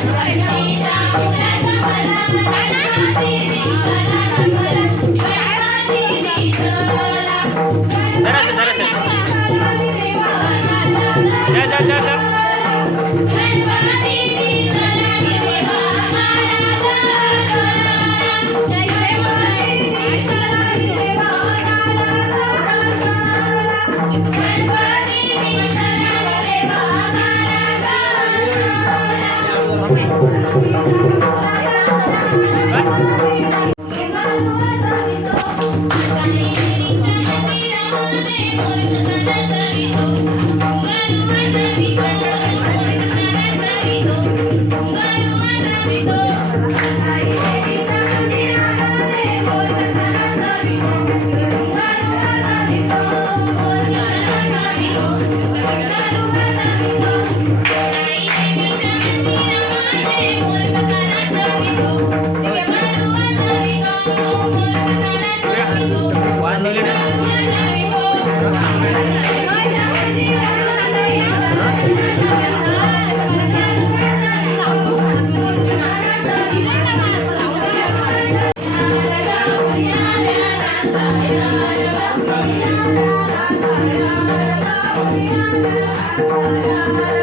Thank you. Oh, my God.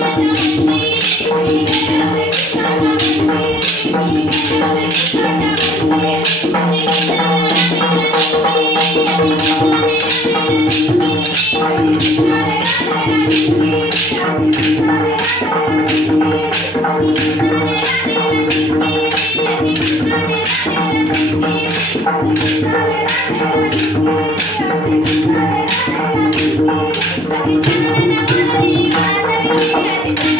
Thank you. Thank you.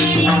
Bye.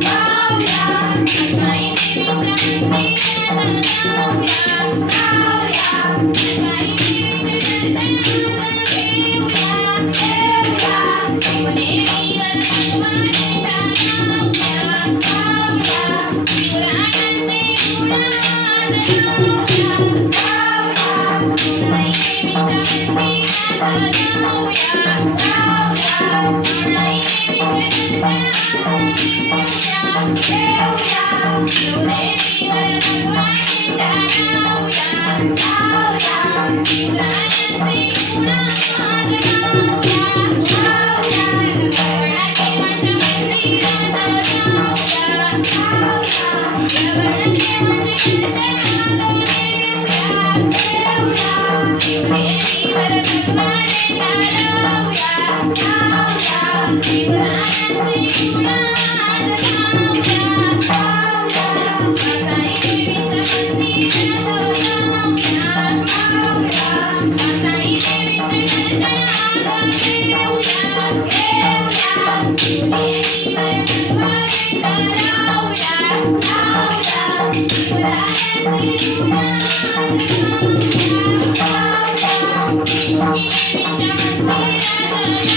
Thank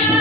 you.